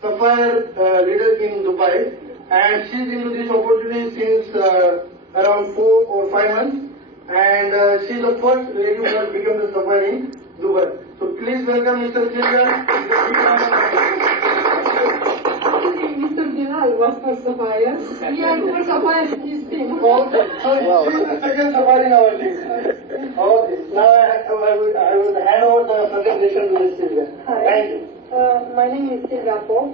sapphire leader in Dubai, and she's into this opportunity since around 4 or 5 months, and she's the first lady who has become the sapphire in Dubai. So please welcome Mr. Silvia. Mr. Bilal was for sapphire. We are for sapphire in his team. Okay, so she's the second sapphire in our team. Okay, now I will hand over the presentation to Ms. Silvia. Thank you. My name is silviapop.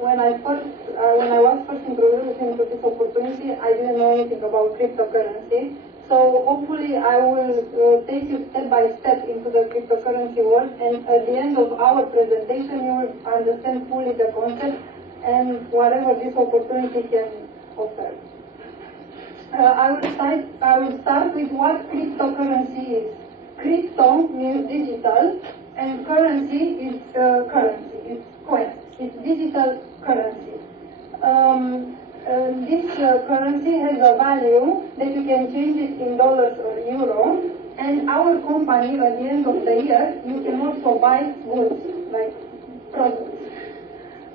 When I was first introduced into this opportunity, I didn't know anything about cryptocurrency. So hopefully I will take you step by step into the cryptocurrency world, and at the end of our presentation you will understand fully the concept and whatever this opportunity can offer. I will start with what cryptocurrency is. Crypto means digital, and currency is currency, it's coin, it's digital currency. This currency has a value that you can change it in dollars or euro, and our company at the end of the year you can also buy goods like products.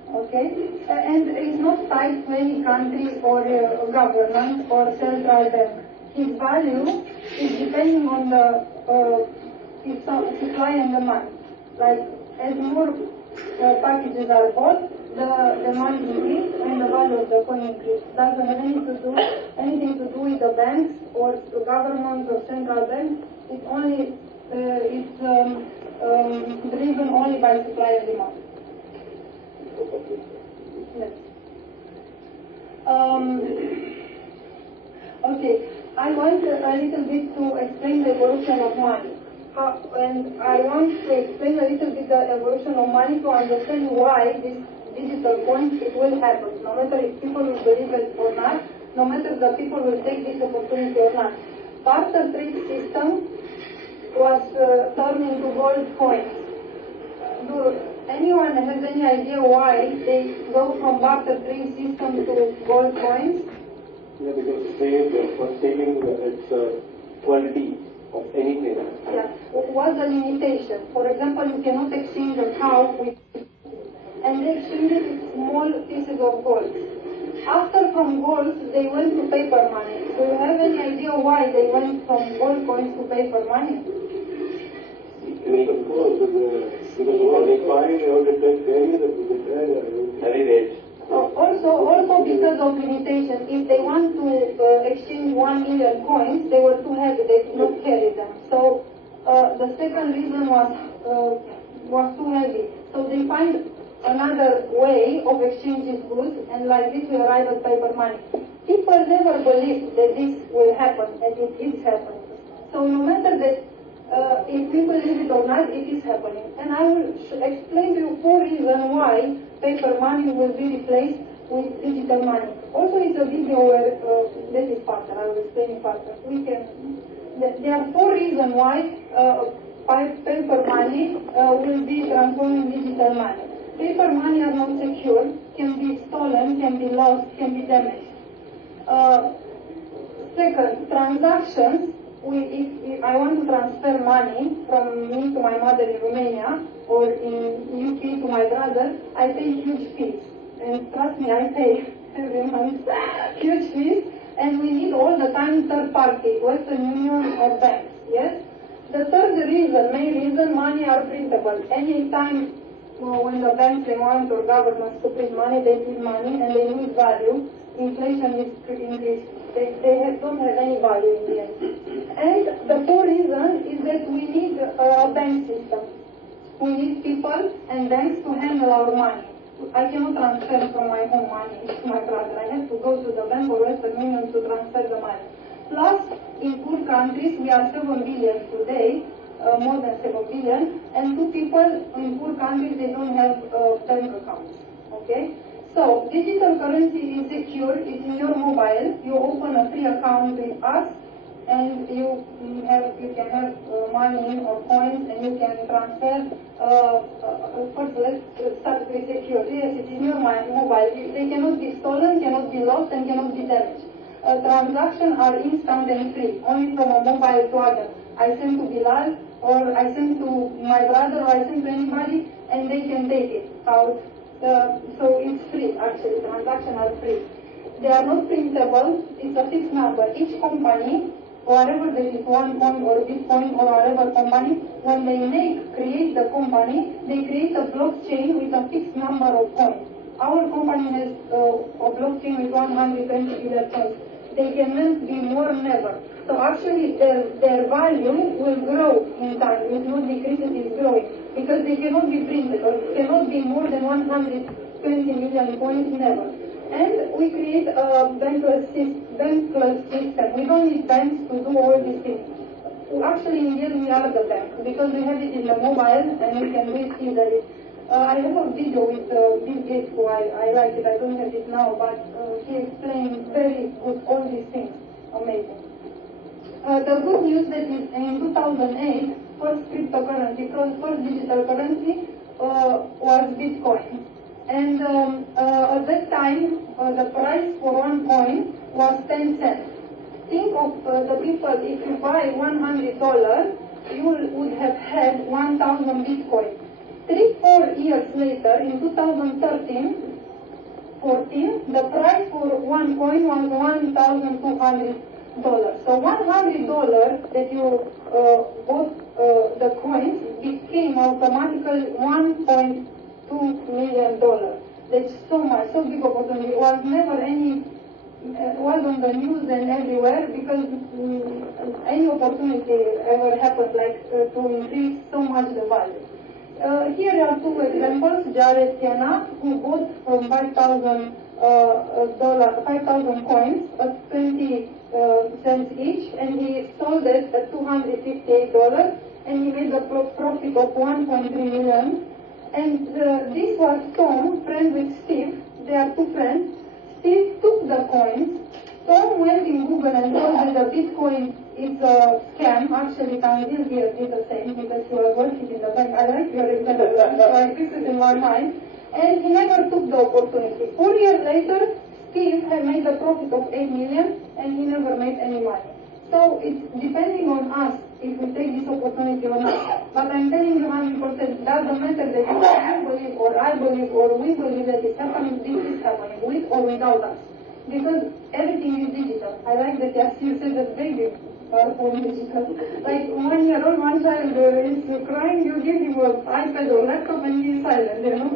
Okay, and it's not tied to any country or government or central bank. Its value is depending on the supply and demand. Like as more packages are bought, the money increase and the value of the coin increase. Doesn't have anything to do with the banks or the government or central banks. It's only driven only by supply and demand. Yes. Okay, I want a little bit to explain the evolution of money. And I want to explain a little bit the evolution of money to understand why this digital coins, it will happen, no matter if people will believe it or not, no matter the people will take this opportunity or not. Barter trade system was turned into gold coins. Do anyone has any idea why they go from barter trade system to gold coins? Yeah, because for saving its quality of anything. Yeah, what's the limitation? For example, you cannot exchange a cow with, and they exchanged it with small pieces of gold. After from gold, they went to paper money. Do you have any idea why they went from gold coins to paper money? Of course, because they find how to take heavy weight. Also because of limitation. If they want to exchange 1 million coins, they were too heavy, they could not carry them. So the second reason was too heavy. So they find another way of exchanging goods, and like this we arrive at paper money. People never believed that this will happen, and it is happening. So no matter that if we believe it or not, it is happening. And I will explain to you 4 reasons why paper money will be replaced with digital money. Also, it's a video where that is faster. I will explain it faster. There are 4 reasons why paper money will be transformed in digital money. Paper money are not secure, can be stolen, can be lost, can be damaged. Second, transactions. If I want to transfer money from me to my mother in Romania or in UK to my brother, I pay huge fees. And trust me, I pay every month huge fees. And we need all the time third party, Western Union or banks. Yes. The third reason, main reason, money are printable. Anytime when the banks they want or governments to print money, they print money and they lose value. Inflation is increased. They don't have any value in the end. And the fourth reason is that we need a bank system. We need people and banks to handle our money. I cannot transfer from my home money to my brother. I have to go to the bank or Western Union to transfer the money. Plus, in poor countries, we are 7 billion today, more than 7 billion, and 2 people in poor countries, they don't have bank accounts. Okay? So, digital currency is secure, it's in your mobile, you open a free account with us, and you can have money or coins, and you can transfer. First, let's start with secure. Yes, it's in your mobile. They cannot be stolen, cannot be lost, and cannot be damaged. Transactions are instant and free, only from a mobile to other. I send to Bilal, or I send to my brother, or I send to anybody, and they can take it out So it's free, actually, transactions are free. They are not printable, it's a fixed number. Each company, wherever there is OneCoin or Bitcoin or whatever company, when they create the company, they create a blockchain with a fixed number of coins. Our company has a blockchain with 120 billion coins. They cannot be more never. So actually their value will grow in time. It will not decrease, it is growing. Because they cannot be printed or cannot be more than 120 million coins, never. And we create a bankless system. We don't need banks to do all these things. Actually, in the end, we are the bank because we have it in the mobile and we can do it easily. I have a video with Bill Gates who I like it. I don't have it now, but he explained very good all these things. Amazing. The good news that is in 2008, first cryptocurrency, first digital currency was Bitcoin. And at that time, the price for one coin was 10 cents. Think of the people, if you buy $100, you would have had 1,000 Bitcoin. 3-4 years later, in 2013, 14, the price for one coin was $1,200. So $100 that you bought the coins became automatically $1.2 million. That's so much, so big opportunity. It was never any, was on the news and everywhere because any opportunity ever happened like to increase so much the value. Here are two examples. Jared Siena, who bought from 5,000 coins at 20 cents each, and he sold it at $258, and he made a profit of 1.3 million. And this was Tom, friend with Steve. They are two friends. Steve took the coins. Tom went in Google and told that the Bitcoin is a scam. Actually, Tanzil here did the same because he was working in the bank. I like your example, so I fixed it in my mind. And he never took the opportunity. 4 years later, Steve had made a profit of 8 million and he never made any money. So it's depending on us if we take this opportunity or not. But I'm telling you 100%, doesn't matter that you believe or I believe or we believe that it's happening, this is happening, with or without us. Because everything is digital. I like that you said that baby are all digital. Like 1 year old, one child is crying, you give him an iPad or laptop and he's silent, you know.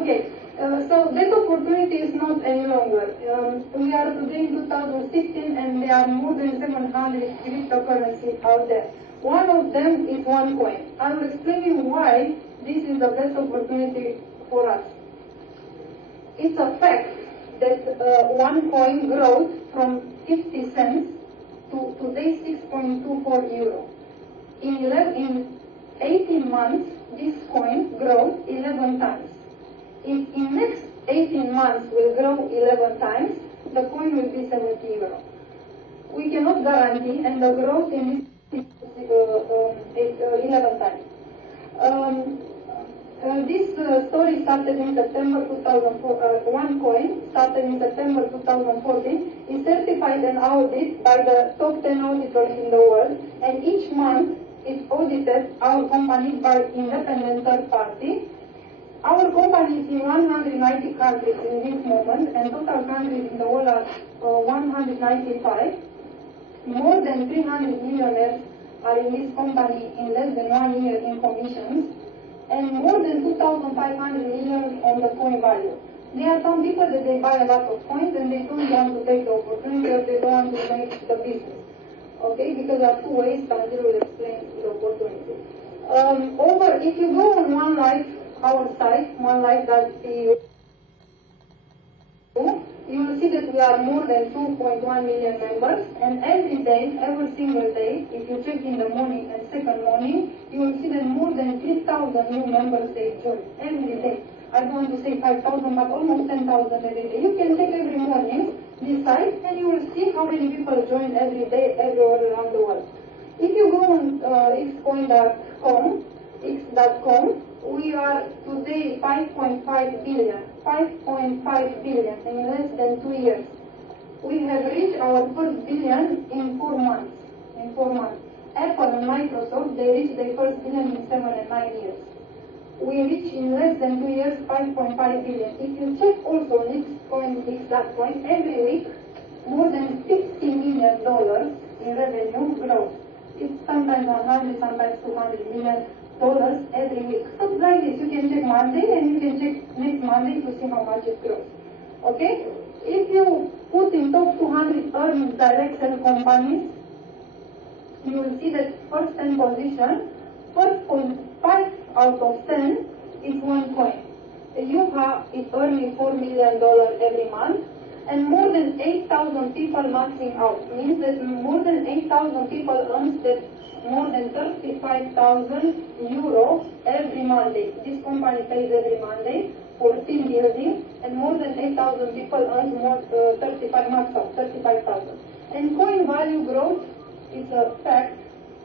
Okay. So that opportunity is not any longer. We are today in 2016 and there are more than 700 cryptocurrencies out there. One of them is OneCoin. I will explain you why this is the best opportunity for us. It's a fact that OneCoin grows from 50 cents to today 6.24 euro. In 18 months, this coin grows 11 times. If in next 18 months will grow 11 times, the coin will be 70 euro. We cannot guarantee, and the growth in this is 11 times. This story started in September 2004. OneCoin started in September 2014. Is certified and audited by the top 10 auditors in the world, and each month is audited our company by independent third party. Our company is in 190 countries in this moment, and total countries in the world are 195. More than 300 millionaires are in this company in less than 1 year in commissions, and more than 2,500 million on the coin value. There are some people that they buy a lot of coins and they don't want to take the opportunity or they don't want to make the business. Okay, because there are two ways, Tanzil will explain the opportunity. If you go on One Life, our site, onelife.eu, you will see that we are more than 2.1 million members, and every day, every single day, if you check in the morning and second morning, you will see that more than 3,000 new members they join every day. I don't want to say 5,000, but almost 10,000 every day. You can check every morning this site, and you will see how many people join every day, everywhere around the world. If you go on xcoin.com, we are today 5.5 billion. 5.5 billion in less than 2 years. We have reached our first billion in 4 months. Apple and Microsoft, they reached their first billion in 7 and 9 years. we reach in less than 2 years 5.5 billion. If you check also X.coin, every week more than $50 million in revenue growth. It's sometimes 100, sometimes $200 million every week. So like this, you can check Monday and you can check next Monday to see how much it grows. Okay? If you put in top 200 earnings direct sell companies, you will see that first 10 position, first 5 out of 10 is one coin. Yuha is earning $4 million every month, and more than 8,000 people maxing out. Means that more than 8,000 people earn that more than 35,000 euros every Monday. This company pays every Monday for team building, and more than 8,000 people earn more 35,000. And coin value growth is a fact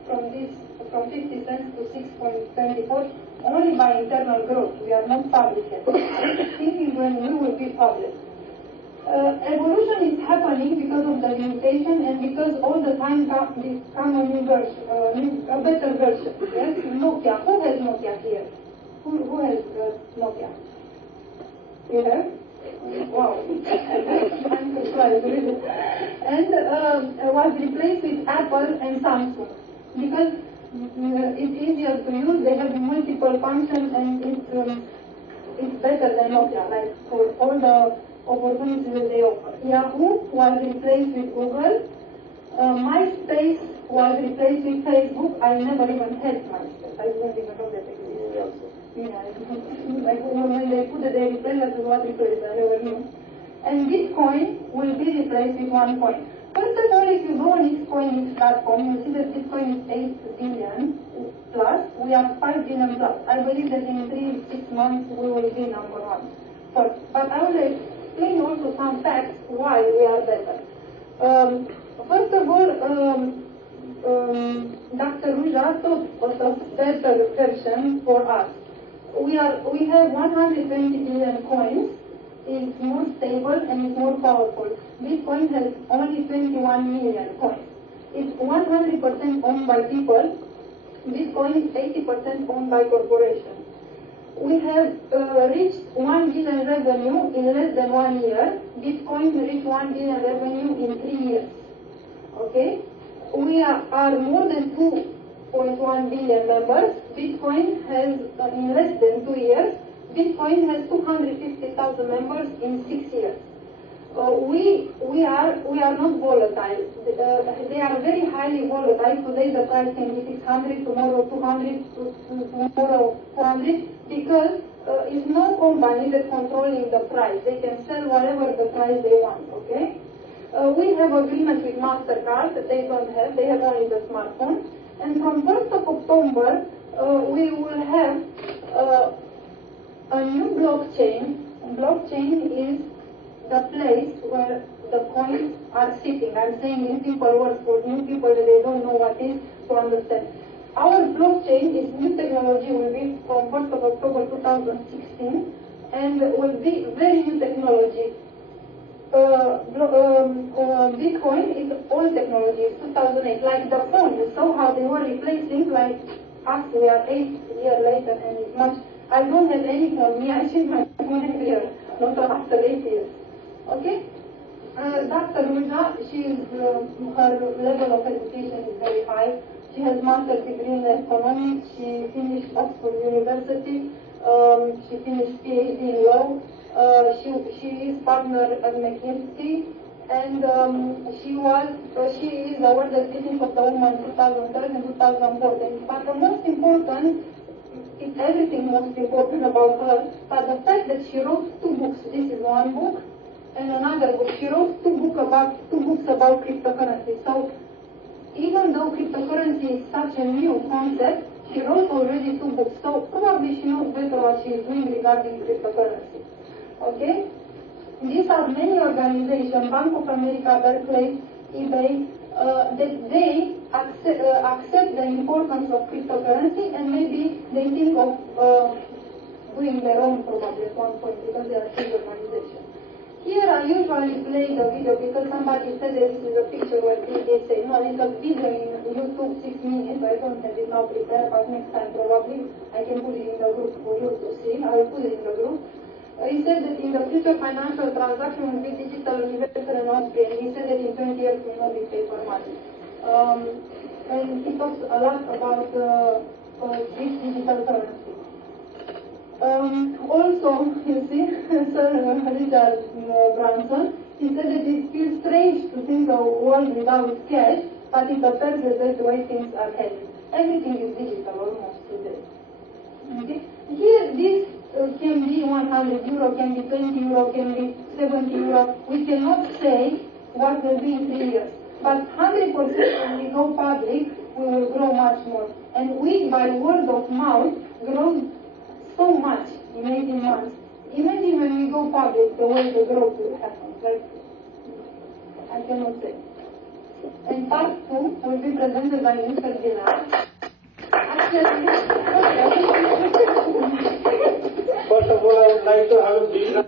from 50 cents to 6.24 only by internal growth. We are not public yet. Thinking when we will be public. Evolution is happening because of the limitation and because all the time come a new version, a better version. Yes, Nokia. Who has Nokia here? Who has Nokia? You have? Wow. I'm surprised, really. And was replaced with Apple and Samsung because it's easier to use. They have multiple functions and it's better than Nokia, like for all the opportunities that they offer. Yahoo was replaced with Google. MySpace was replaced with Facebook. I never even had MySpace. I didn't even know that existed. Yeah, like when they put it, they replaced it with what replaced. I never knew. And Bitcoin will be replaced with one coin. First of all, if you go on X.coin, you see that Bitcoin is 8 billion plus. We are 5 billion plus. I believe that in 3-6 months we will be number one. First, but I will explain also some facts why we are better. First of all, Dr. Ruja thought of a better version for us. We have 120 billion coins. It's more stable and it's more powerful. Bitcoin has only 21 million coins. It's 100% owned by people. Bitcoin is 80% owned by corporations. We have reached 1 billion revenue in less than 1 year. Bitcoin reached 1 billion revenue in 3 years. Okay? We are more than 2.1 billion members. Bitcoin has, in less than 2 years, Bitcoin has 250,000 members in 6 years. We are not volatile. They are very highly volatile. Today the price can be 600, tomorrow 200, tomorrow 400, because it's no company that controlling the price. They can sell whatever the price they want. Okay. We have agreement with MasterCard that they don't have. They have only the smartphone. And from 1st of October, we will have a new blockchain. Blockchain is the place where the coins are sitting. I'm saying in simple words for new people that they don't know what is to understand. Our blockchain is new technology, will be from 1st of October 2016, and will be very new technology. Bitcoin is old technology, 2008, like the phone. You saw how they were replacing, like us, we are 8 years later and it's much. I don't have any phone, me, I changed my phone every year, not after 8 years. Okay? Dr. Ruja, her level of education is very high. She has master's degree in economics, she finished Oxford University, she finished PhD in law. She is partner at McKinsey, and she is awarded Business of the Woman 2003 and 2014. But the most important is everything most important about her, but the fact that she wrote 2 books. This is one book, and another book. She wrote 2 books about cryptocurrency. So even though cryptocurrency is such a new concept, she wrote already 2 books. So probably she knows better what she is doing regarding cryptocurrency. Okay? These are many organizations, Bank of America, Berkeley, eBay, that they accept the importance of cryptocurrency, and maybe they think of doing their own probably at one point because they are a big organization. Here I usually play the video because somebody said this is a picture where they say, no, it's a video in YouTube 6 minutes. I don't have it now prepared, but next time probably I can put it in the group for you to see. I will put it in the group. He said that in the future financial transaction will be digital, universal and all-free, and he said that in 20 years will not be paper money. And he talks a lot about this digital currency. Also, you see, Sir Richard Branson, he said that it feels strange to think of a world without cash, but it appears that that's the way things are headed. Everything is digital almost today. Okay? Here, this can be 100 euro, can be 20 euro, can be 70 euro. We cannot say what will be in 3 years. But 100% when we go public, we will grow much more. And we, by word of mouth, grow so much in 18 months. Imagine when we go public, the way the growth will happen. Like, I cannot say. And part 2 will be presented by Mr. Dinar. First of all, I would like to have a brief